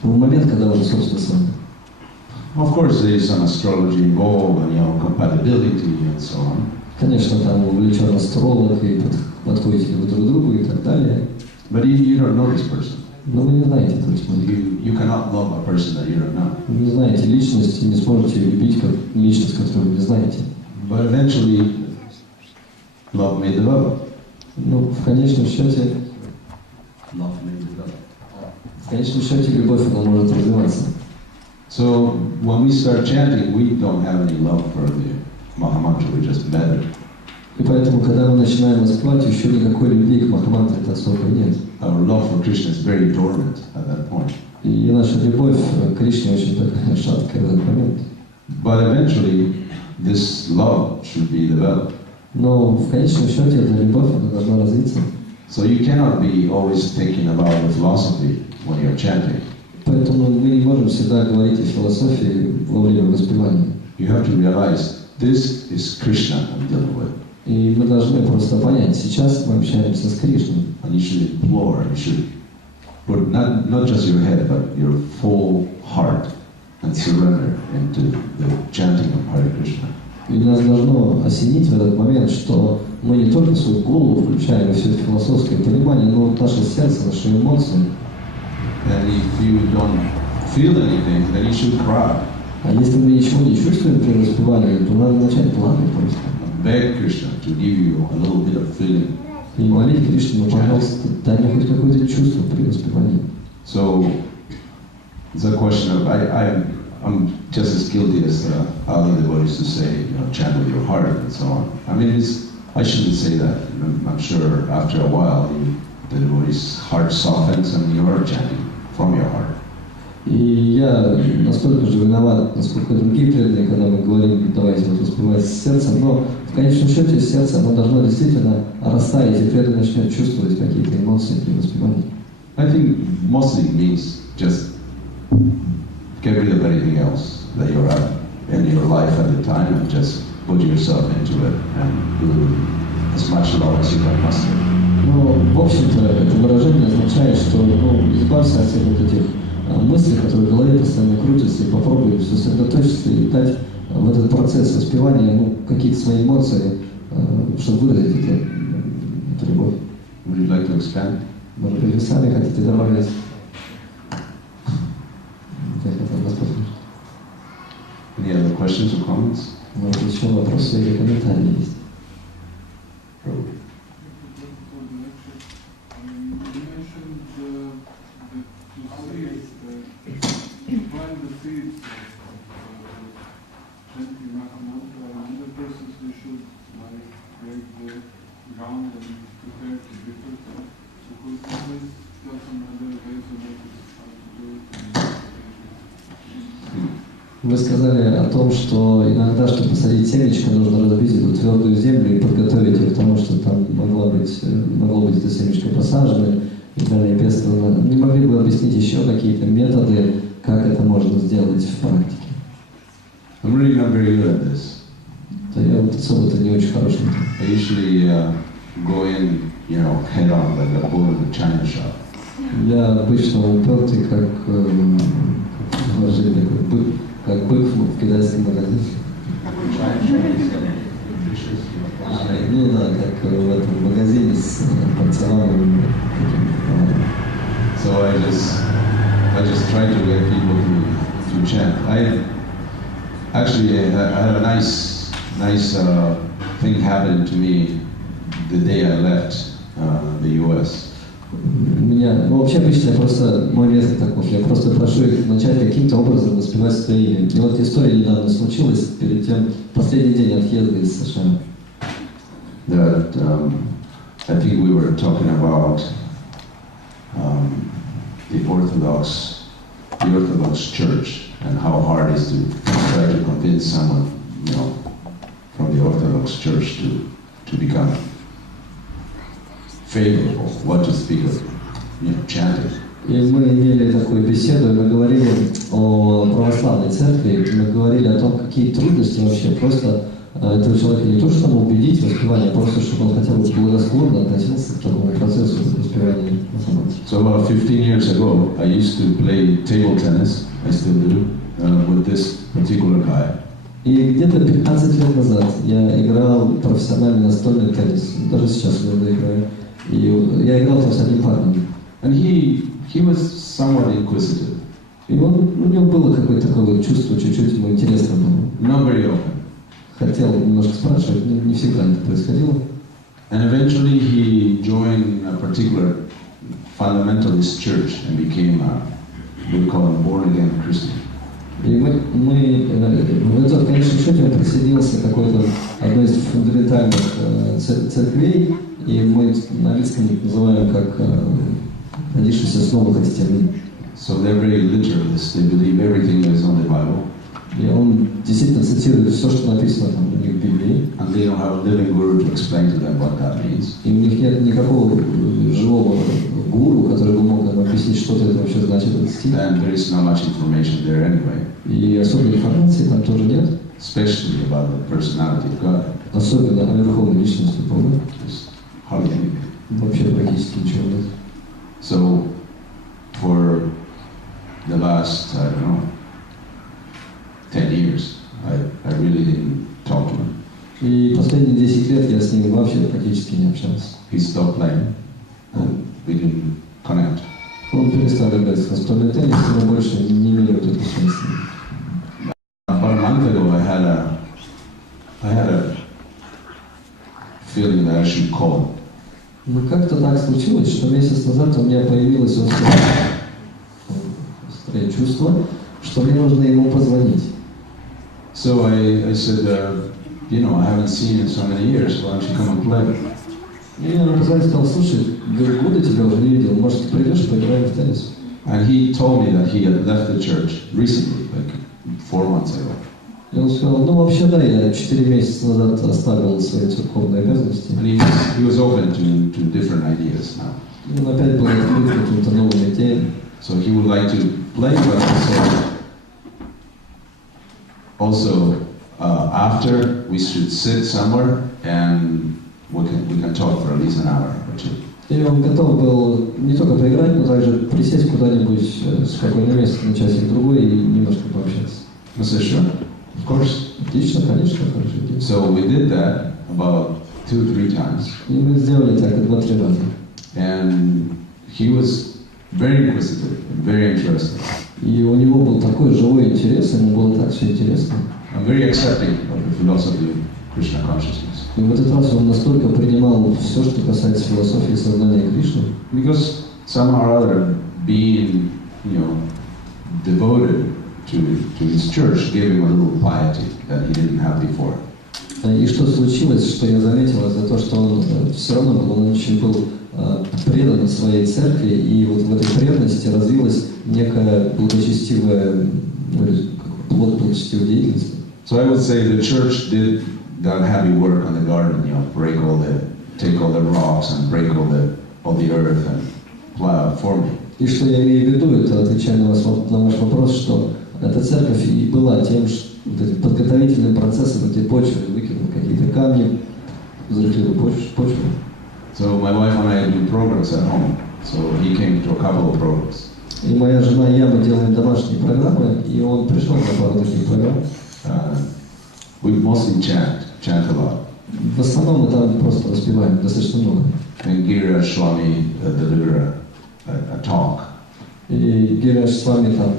в момент, когда уже, собственно, с вами. Of course, there is some astrology involved, and compatibility and so on. Конечно, там увлечен астролог, и подходите вы друг к другу и так далее. But you don't know this person. Но вы не знаете точно. You cannot love a person that you don't know. Вы не знаете личность и не сможете любить как личность, которую вы не знаете. But eventually, love may develop. Ну, в конечном счете, любовь, она может развиваться. So when we start chanting, we don't have any love for the Mahamantra, we just met it. И поэтому, когда мы начинаем воспевать, еще никакой любви к Махамантре особо нет. Our love for Krishna is very dormant at that point. И наша любовь к Кришне очень такая шаткая в этот момент. But eventually, this love should be developed. Но в конечном счете эта любовь она должна развиться. So you cannot be always thinking about the philosophy when you're chanting. Поэтому мы не можем всегда говорить о философии во время воспевания. You have to realize this is Krishna I'm dealing with. И мы должны просто понять, сейчас мы общаемся с Кришной. And you should implore, you should put not just your head, but your full heart and surrender into the chanting of Hare Krishna. И нас должно осенить в этот момент, что мы не только свою голову включаем во все это философское понимание, но наше сердце, наши эмоции. And if you don't feel anything, then you should cry. А если мы ничего не чувствуем при воспевании, то надо начать плакать просто. Beg Krishna to give you a little bit of feeling. И молить Кришну, пожалуйста, дай мне хоть какое-то чувство при воспевании. So it's a question of I'm just as guilty as other devotees to say, chant with your heart and so on. I mean, I shouldn't say that. I'm sure after a while the devotee's heart softens and you are chanting from your heart. И я настолько же виноват, насколько другие преданные, когда мы говорим, давайте воспевать с сердцем, но в конечном счете сердце, оно должно действительно растаять, и преданные начнут чувствовать какие-то эмоции при воспевании. I think mostly it means just get rid of anything else that you're at in your life at the time and just put yourself into it and do as much love as you can muster. Но, в общем-то, это выражение означает, что избавься от всех вот этих мыслей, которые в голове постоянно крутятся, и попробуй сосредоточиться и дать в этот процесс воспевания какие-то свои эмоции, чтобы выразить эту любовь. Would you like to expand? Может быть, вы сами хотите добавить? Any other questions or comments? Может, еще вопросы или комментарии есть? Вы сказали о том, что иногда, чтобы посадить семечко, нужно разбить эту твердую землю и подготовить ее к тому, что там могло быть это семечко посажено и далее пестовано. Не могли бы объяснить еще какие-то методы, как это можно сделать в практике? I'm really not very good at this. Да я вот особо-то не очень хороший. I usually go in, head on like a bull in a china shop. Я обычно упертый, как бык в китайском магазине. Ну да, как в этом магазине с порцелановыми. So I just try to get people to chant. I had a nice thing happen to me the day I left the U.S. У меня, вообще обычно просто мой метод таков, я просто прошу их начать каким-то образом воспевать свое имя. И вот история недавно случилась перед тем, последний день отъезда из США. That I think we were talking about the Orthodox Church and how hard it is to try to convince someone, from the Orthodox Church to become favorable, what to speak of, chanting. И мы имели такую беседу, и мы говорили о православной церкви, и мы говорили о том, какие трудности вообще просто этого человека не то, чтобы убедить в воспевании, а просто чтобы он хотя бы благосклонно относился к такому процессу воспевания. So about 15 years ago, I used to play table tennis, I still do, with this particular guy. И где-то 15 лет назад я играл профессиональный настольный теннис, даже сейчас иногда играю. И я играл там с одним парнем. And he was somewhat inquisitive. И у него было какое-то такое чувство, чуть-чуть ему интересно было. Not very open. Хотел немножко спрашивать, не всегда это происходило. And eventually he joined a particular fundamentalist church and became we call him born-again Christian. И в конечном счете он присоединился к какой-то одной из фундаментальных церквей, и мы на английском называем как родившийся снова христианин. So they're very literalists, they believe everything that is on the Bible. И он действительно цитирует все, что написано там у них в Библии. And they don't have a living guru to explain to them what that means. И у них нет никакого живого гуру, который бы мог нам объяснить, что это вообще значит, этот стих. And there is not much information there anyway. И особой информации там тоже нет. Especially about the personality of God. Особенно о верховной личности Бога. Just hardly anything. Вообще практически ничего нет. So for the last, 10 years, I really didn't talk to him. И последние 10 лет я с ним вообще практически не общался. He stopped playing, and we didn't connect. Он перестал играть в настольный теннис, и мы больше не имели вот эту связь. About a month ago, I had a feeling that I should call him. Ну как-то так случилось, что месяц назад у меня появилось острое чувство, что мне нужно ему позвонить. So I said, I haven't seen you in so many years, why don't you come and play? И я позвонил и сказал, слушай, года тебя уже не видел, может, ты придешь, поиграем в теннис? And he told me that he had left the church recently, like 4 months ago. И он сказал, вообще да, я 4 месяца назад оставил свои церковные обязанности. And he was open to different ideas now. И он опять был открыт к каким-то новым идеям. So he would like to play, but also after we should sit somewhere and we can talk for at least an hour or two. И он готов был не только поиграть, но также присесть куда-нибудь в спокойное место на часик-другой и немножко пообщаться. I said, sure, of course. Отлично, конечно, хорошо. So we did that about 2-3 times. И мы сделали так 2-3 раза. And he was very inquisitive, very interested. И у него был такой живой интерес, ему было так все интересно. I'm very accepting of the philosophy of Krishna consciousness. И в этот раз он настолько принимал все, что касается философии сознания Кришны. Because somehow or other, being, devoted to his church gave him a little piety that he didn't have before. И что случилось, что я заметила, за то, что он все равно он очень был предан своей церкви, и вот в этой преданности развилась некая благочестивая, плод благочестивой деятельности. So I would say the church did that heavy work on the garden, take all the rocks and break all the earth and plow for me. И что я имею в виду, это отвечая на ваш вопрос, что эта церковь и была тем, что подготовительным процессом этой почвы, выкинул какие-то камни, взрыхлил почву. So my wife and I do programs at home. So he came to a couple of programs. И моя жена и я, мы делаем домашние программы, и он пришел на пару таких программ. We mostly chant a lot. В основном мы там просто распеваем достаточно много. And Gira Swami delivered a talk. И Гираш с вами там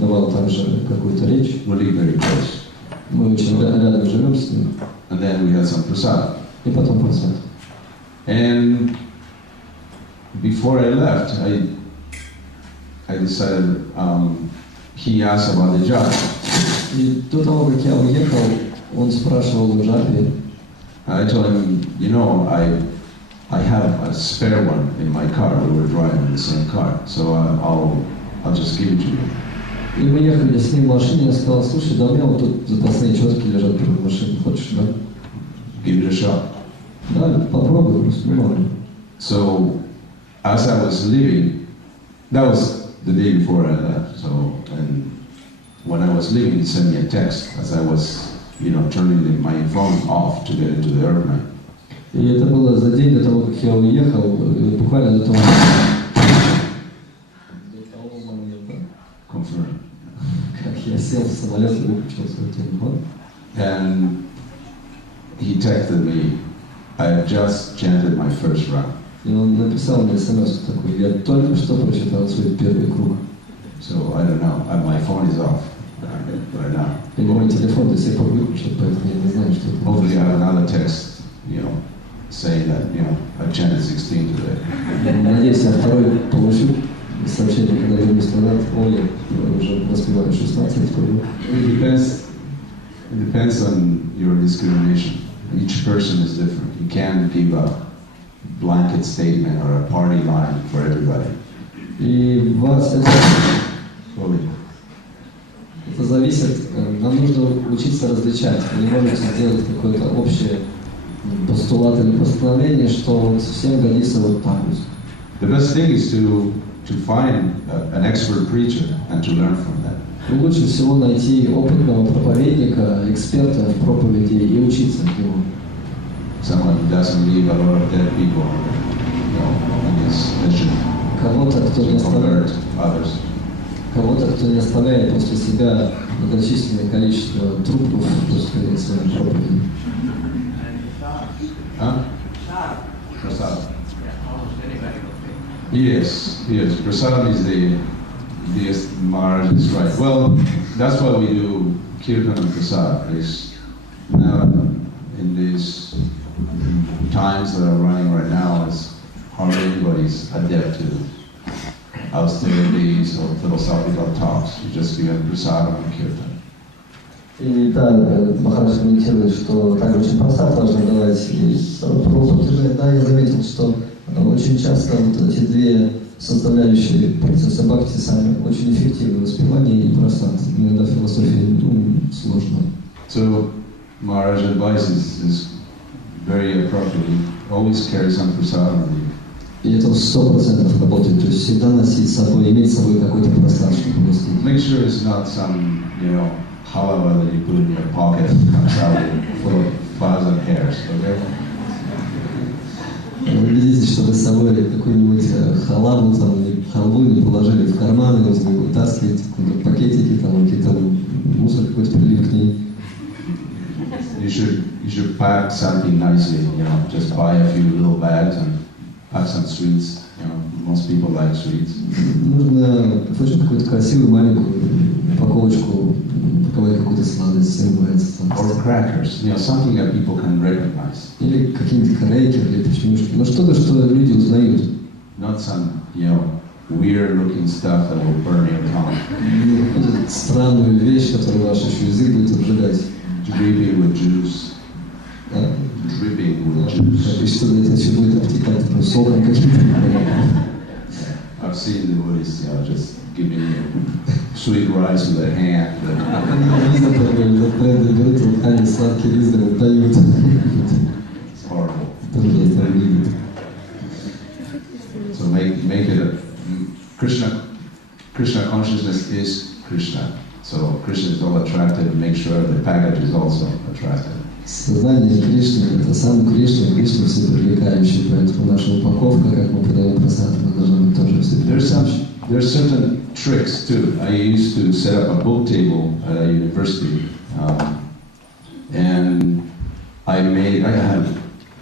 давал также какую-то речь. We live very close. Мы очень рядом живем с ним. And then we had some prasad. И потом просад. And before I left, I decided, he asked about the job. И до того, как я уехал, он спрашивал о жабе. I told him, you know, I have a spare one in my car. We were driving in the same car, so I'll just give it to you. И мы ехали с ним в машине, я сказал, слушай, да у меня вот тут запасные четки лежат перед машиной, хочешь, да? Give it a shot. Да, попробуй, просто не могу. So, as I was leaving, that was the day before I left, so, and when I was leaving, he sent me a text as I was, turning my phone off to get into the airplane. И это было за день до того, как я уехал, буквально до того момента, как я сел в самолет и выключил свой телефон. And he texted me, I have just chanted my first round. И он написал мне смс такой, я только что прочитал свой первый круг. So I don't know, my phone is off right now. И мой телефон до сих пор выключен, поэтому я не знаю, что это. Hopefully I have another text, saying that, I chanted 16 today. Надеюсь, я второй получу сообщение, когда вернусь назад. Ой, я уже воспеваю 16. It depends on your discrimination. Each person is different. You can't give a blanket statement or a party line for everybody. И вас это зависит, нам нужно учиться различать. Вы не можете сделать какое-то общее постулат или постановление, что всем годится вот так вот. The best thing is to find an expert preacher and to learn from them. Лучше всего найти опытного проповедника, эксперта в проповеди и учиться от него. Someone who doesn't leave a lot of dead people, in his mission. Кого-то, кто не оставляет, others. Кого-то, кто не оставляет после себя многочисленное количество трупов после своей проповеди. Huh? Prasad. Yes. Prasad is the Maharaj is right. Well, that's why we do Kirtan and Prasad. Is now in these times that are running right now, is hardly anybody's adept to austerities or philosophical talks. You just give them Prasad and Kirtan. И да, Махарадж комментирует, что также очень просад важно давать. И Прабhu подтверждает, да, я заметил, что очень часто вот эти две составляющие процесса бхакти сами очень эффективны. Воспевание и просад. Иногда философия сложно. So Maharaj advises is very appropriate. Always carry some prasad with you. И это 100% работает. То есть всегда носить с собой, иметь с собой какой-то просад, чтобы угостить. Make sure it's not some, halava that you put in your pocket and comes out full of 1,000 hairs, okay? Убедитесь, что вы с собой какую-нибудь халаву или халву не положили в карманы, вот вы вытаскиваете пакетики, какие-то мусор какой-то прилип к ней. You should pack something nicely, just buy a few little bags and pack some sweets. Most people like sweets. Нужно очень какую-то красивую маленькую упаковочку, упаковать какую-то сладость, or crackers, something that people can recognize. Или какие-нибудь крекеры, или печенюшки. Но что-то, что люди узнают. Not some, weird-looking stuff that will burn your tongue. Не какую-то странную вещь, которая ваш еще язык будет обжигать. Dripping with juice. Dripping with juice. И что это еще будет обтекать соком каким-то. I've seen the Buddhists, just giving sweet rice with their hand. It's horrible. So make it a Krishna consciousness is Krishna. So Krishna is all attractive. Make sure the package is also attractive. Сознание Кришны – это сам Кришна, Кришна все привлекающий, поэтому наша упаковка, как мы подаем просад, она должна быть тоже все привлекающей. There's certain tricks too. I used to set up a book table at a university, and I had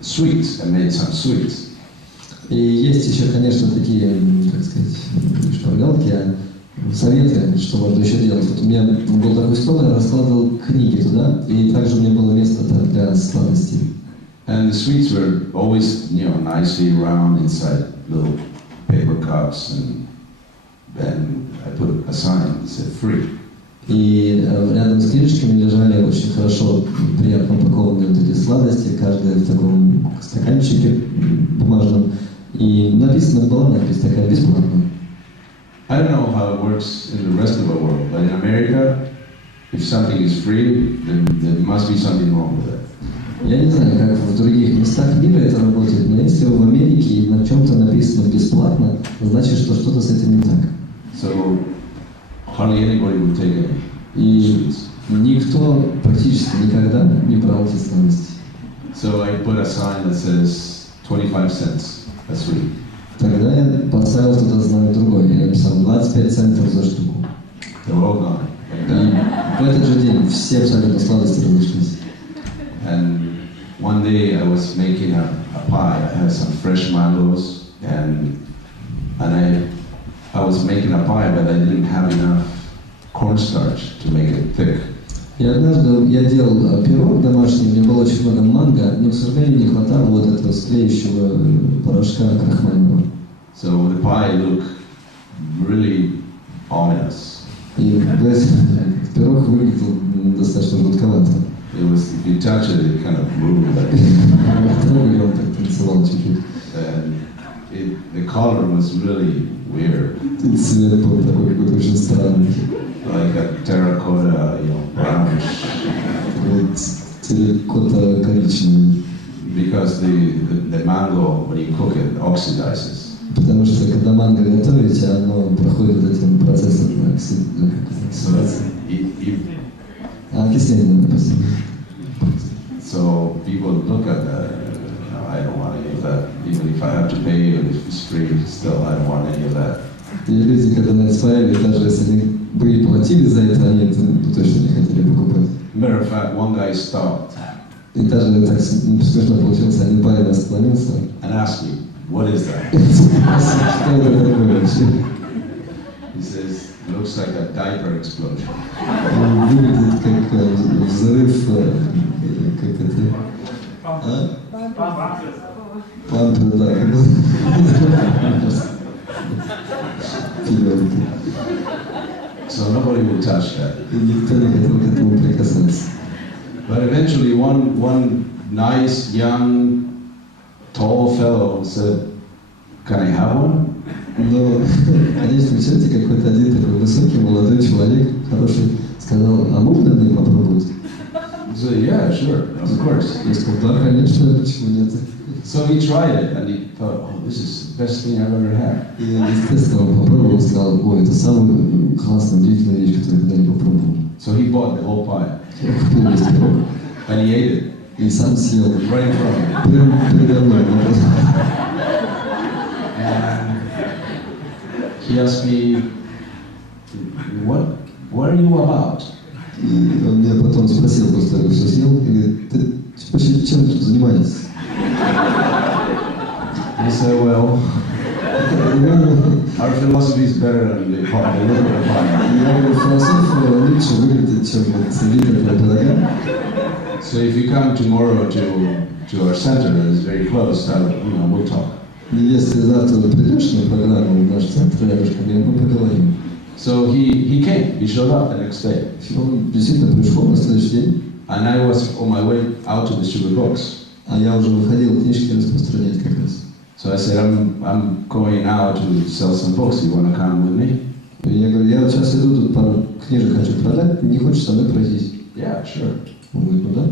sweets. I made some sweets. И есть еще, конечно, такие, как сказать, шпаргалки, советы, что можно еще делать. Вот у меня был такой стол, я раскладывал книги туда, и также у меня было место для сладостей. And the sweets were always, nicely round inside little paper cups, and I put a sign that said free. И рядом с книжечками лежали очень хорошо, приятно упакованные вот эти сладости, каждая в таком стаканчике бумажном. И написано была надпись такая бесплатная. I don't know how it works in the rest of the world, but in America, if something is free, then there must be something wrong with it. Я не знаю, как в других местах мира это работает, но если в Америке на чем-то написано бесплатно, значит, что что-то с этим не так. So hardly anybody would take any И sweets. никто практически никогда не брал эти сладости. So I put a sign that says 25 cents a sweet. Тогда я поставил туда знак другой, я написал 25 центов за штуку. They were all gone like that. И в этот же день все абсолютно сладости разошлись. And one day I was making a pie. I had some fresh mangoes, and I was making a pie, but I didn't have enough cornstarch to make it thick. И однажды я делал пирог домашний, у меня было очень много манго, но, к сожалению, не хватало вот этого склеющего порошка крахмального. So the pie looked really ominous. И пирог выглядел достаточно жутковато. It was, if you touch it, it kind of moved like. Трогали, он так танцевал чуть-чуть. And the color was really weird. И цвет был такой какой-то очень странный. Like a terracotta, brownish. Терракота коричневый. Because the mango, when you cook it, oxidizes. Потому что когда манго готовите, оно проходит вот этим процессом окисления, допустим. So people look at that, I don't want any of that. Even if I have to pay, if it's free, still I don't want any of that. И люди, когда на это смотрели, даже если они бы и платили за это, они это точно не хотели покупать. Matter of fact, one guy stopped И даже так смешно получилось, один парень остановился. and asked me, "What is that?" Что это такое вообще? He says, "Looks like a diaper explosion." Выглядит как взрыв, как это... Пампер, да. Пилёнка. So nobody will touch that. И никто не хотел к этому прикасаться. But eventually one nice, young, tall fellow said, "Can I have one?" Но, конечно, в чате какой-то один такой высокий, молодой человек, хороший, сказал, а можно мне попробовать? He said, "Yeah, sure, of course." Я сказал, да, конечно, почему нет? So he tried it and he thought, "Oh, this is the best thing I've ever had." И, естественно, он попробовал и сказал, ой, это самая классная, удивительная вещь, которую я когда-либо попробовал. So he bought the whole pie Я купил весь пирог and he ate it и сам съел. right in front of me. Прямо передо мной. And he asked me, what are you about?" И он меня потом спросил, после того, как все съел, и говорит, ты вообще чем тут занимаетесь? He said, "Well, our philosophy is better than the little pie. Я говорю, философия лучше выглядит, чем вот литр пирога. So if you come tomorrow to our center, that is very close, we'll talk." И если завтра придешь на программу в наш центр рядышком, мы поговорим. So he came. He showed up the next day. Он действительно пришел на следующий день. And I was on my way out to distribute books. А я уже выходил книжки распространять как раз. So I said, I'm going now to sell some books. You want to come with me? И я говорю, я вот сейчас иду, тут пару книжек хочу продать, не хочешь со мной пройтись? Yeah, sure. Он говорит, ну да.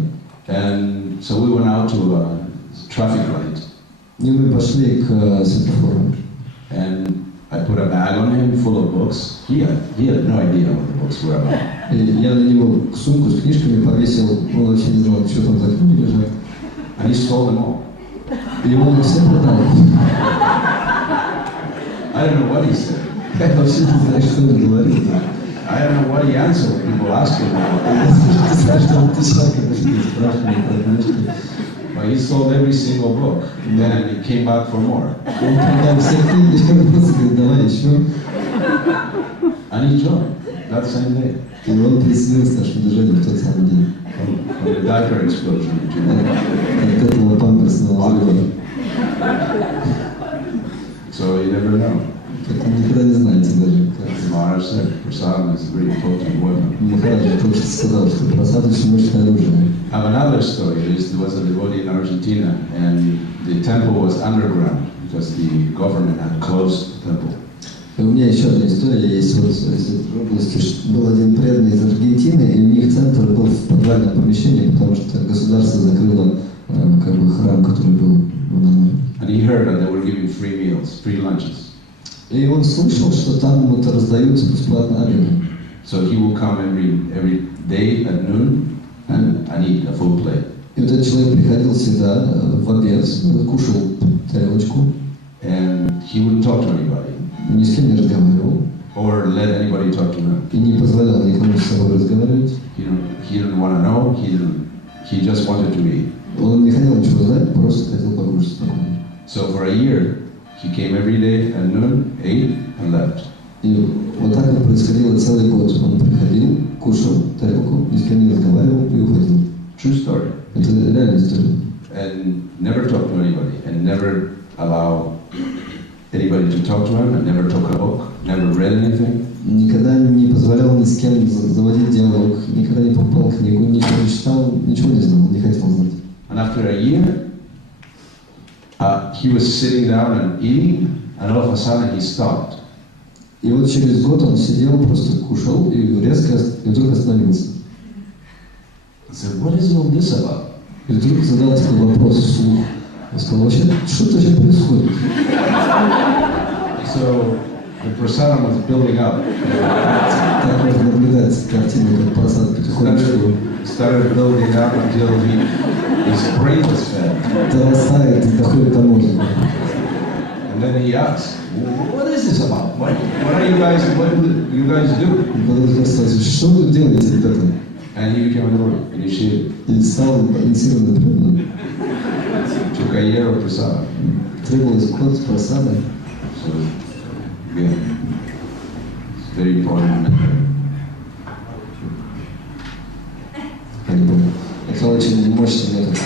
And so we went out to a traffic light. И мы пошли к светофору. And I put a bag on him full of books. He had no idea what the books were about. И я на него сумку с книжками повесил, он вообще не знал, что там за книги лежат. And he stole them all. И он все продал. I don't know what he said. Я вообще не знаю, что он говорил. I don't know what he answered when people asked him. Я не знаю, что он отвечал, когда люди спрашивали про книжки. But he sold every single book. And then he came back for more. Он продал все книги, и вернулся, говорит, давай еще. And he joined that same day. И он присоединился к нашему движению в тот самый день. From the diaper explosion. От этого памперсного взрыва. So he never never know. Поэтому никогда не знаете даже, как. Maharaj said, prasadam is a very potent weapon. Махараджа только что сказал, что просад очень мощное оружие. I have another story. There was a devotee in Argentina, and the temple was underground because the government had closed the temple. И у меня еще одна история есть вот из этой области. Был один преданный из Аргентины, и у них центр был в подвальном помещении, потому что государство закрыло как бы храм, который был на море. And he heard that they were giving free meals, free lunches. И он слышал, что там вот раздаются бесплатно обеды. So he will come every day at noon and eat a full plate. И вот этот человек приходил всегда в обед, кушал тарелочку. And he wouldn't talk to anybody. Ни с кем не разговаривал. Or let anybody talk to him. И не позволял никому с собой разговаривать. He didn't want to know. He just wanted to eat. Он не хотел ничего знать, просто хотел покушать спокойно. So for a year, he came every day at noon, ate, and left. И вот так вот происходило целый год. Он приходил, кушал тарелку, ни с кем не разговаривал и уходил. True story. Это реальная история. And never talk to anybody, and never allow anybody to talk to him, and never took a book, never read anything. Никогда не позволял ни с кем заводить диалог, никогда не покупал книгу, ничего не читал, ничего не знал, не хотел знать. And after a year, he was sitting down and eating, and all of a sudden he stopped. И вот через год он сидел, просто кушал и резко и вдруг остановился. I said, "What is all this about?" И вдруг задал такой вопрос вслух. Я сказал, вообще, что вообще происходит? So the prasadam was building up. Так можно наблюдать картину, как просад потихонечку Started building up until his brain was fed. дорастает и доходит до мозга. And then he asked, "What is this about? What do you guys do?" И потом сказал, что вы тут делаете, ребята? And he became a devotee, initiated. И стал инициированным преданным. Took a year of prasadam. Требовалось год просада. So again, it's very important. Это очень мощный метод.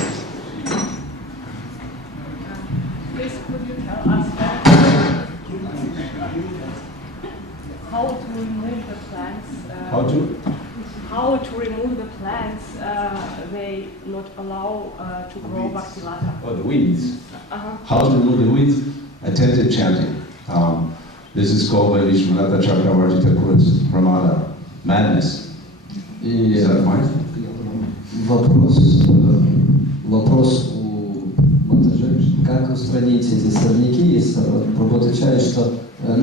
Please, could you tell us how to remove the plants? How to remove the plants? They not allow to grow bhaktilata. Oh, the weeds. Uh-huh. How to remove the weeds? Attentive chanting. This is called by Vishwanatha Chakravarti Thakur's Pramada, madness. Is that fine? Вопрос у Матаджи, как устранить эти сорняки из Сарватмы. Прабhu отвечает, что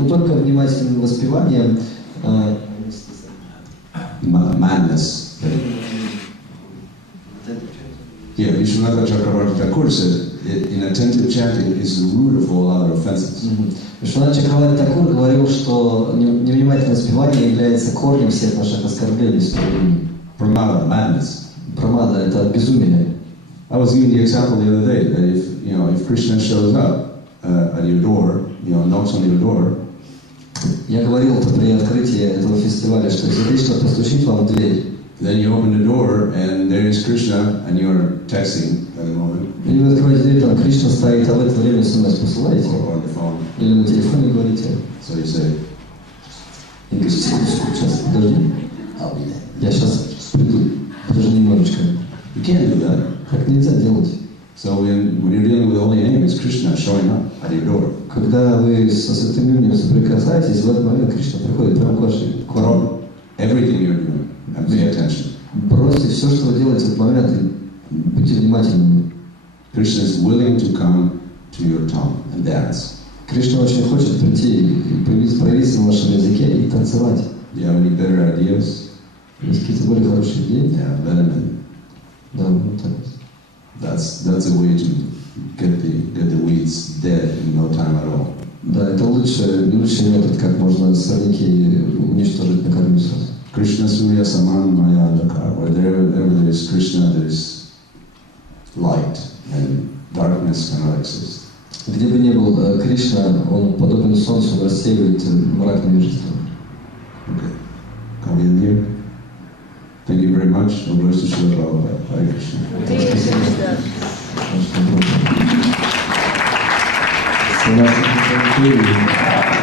только внимательным воспеванием madness. Yeah, Vishwanatha Chakravarti Thakur said, inattentive chanting is the root of all other offenses. Вишванатха Чакраварти Такур говорил, что невнимательное воспевание является корнем всех наших оскорблений в истории. Pramada, madness. Прамада – это безумие. I was giving the example the other day that if Krishna shows up at your door, knocks on your door. Я говорил при открытии этого фестиваля, что если Кришна постучит вам в дверь, then you open the door and there is Krishna and you're texting at the moment. и вы открываете дверь, там Кришна стоит, а в это время СМС посылаете, Or on the phone. или на телефоне говорите. So you say, И говорите, секундочку, сейчас, подожди, я сейчас приду, подожди немножечко. you can't do that. Так нельзя делать. So when you're dealing with the holy name, it's Krishna showing up at your door. Когда вы со святым именем соприкасаетесь, в этот момент Кришна приходит прямо к вашей квартире. Everything you're doing, and pay attention. Бросьте все, что вы делаете в этот момент, и будьте внимательными. Krishna is willing to come to your tongue and dance. Кришна очень хочет прийти и проявиться на вашем языке и танцевать. Do you have any better ideas? Есть какие-то более хорошие идеи? Yeah, let him in. Да, вот так вот. That's a way to get the weeds dead in no time at all. Да, это лучший метод, как можно сорняки уничтожить на корню сразу. Krishna Surya Saman Maya Andhakar. Wherever there is Krishna, there is light, and darkness cannot exist. Где бы ни был Кришна, он подобен солнцу, он рассеивает мрак невежества. Okay. Can we end here? Thank you very much. God bless you, Srila Prabhupada. Hare Krishna. Спасибо. Thank you.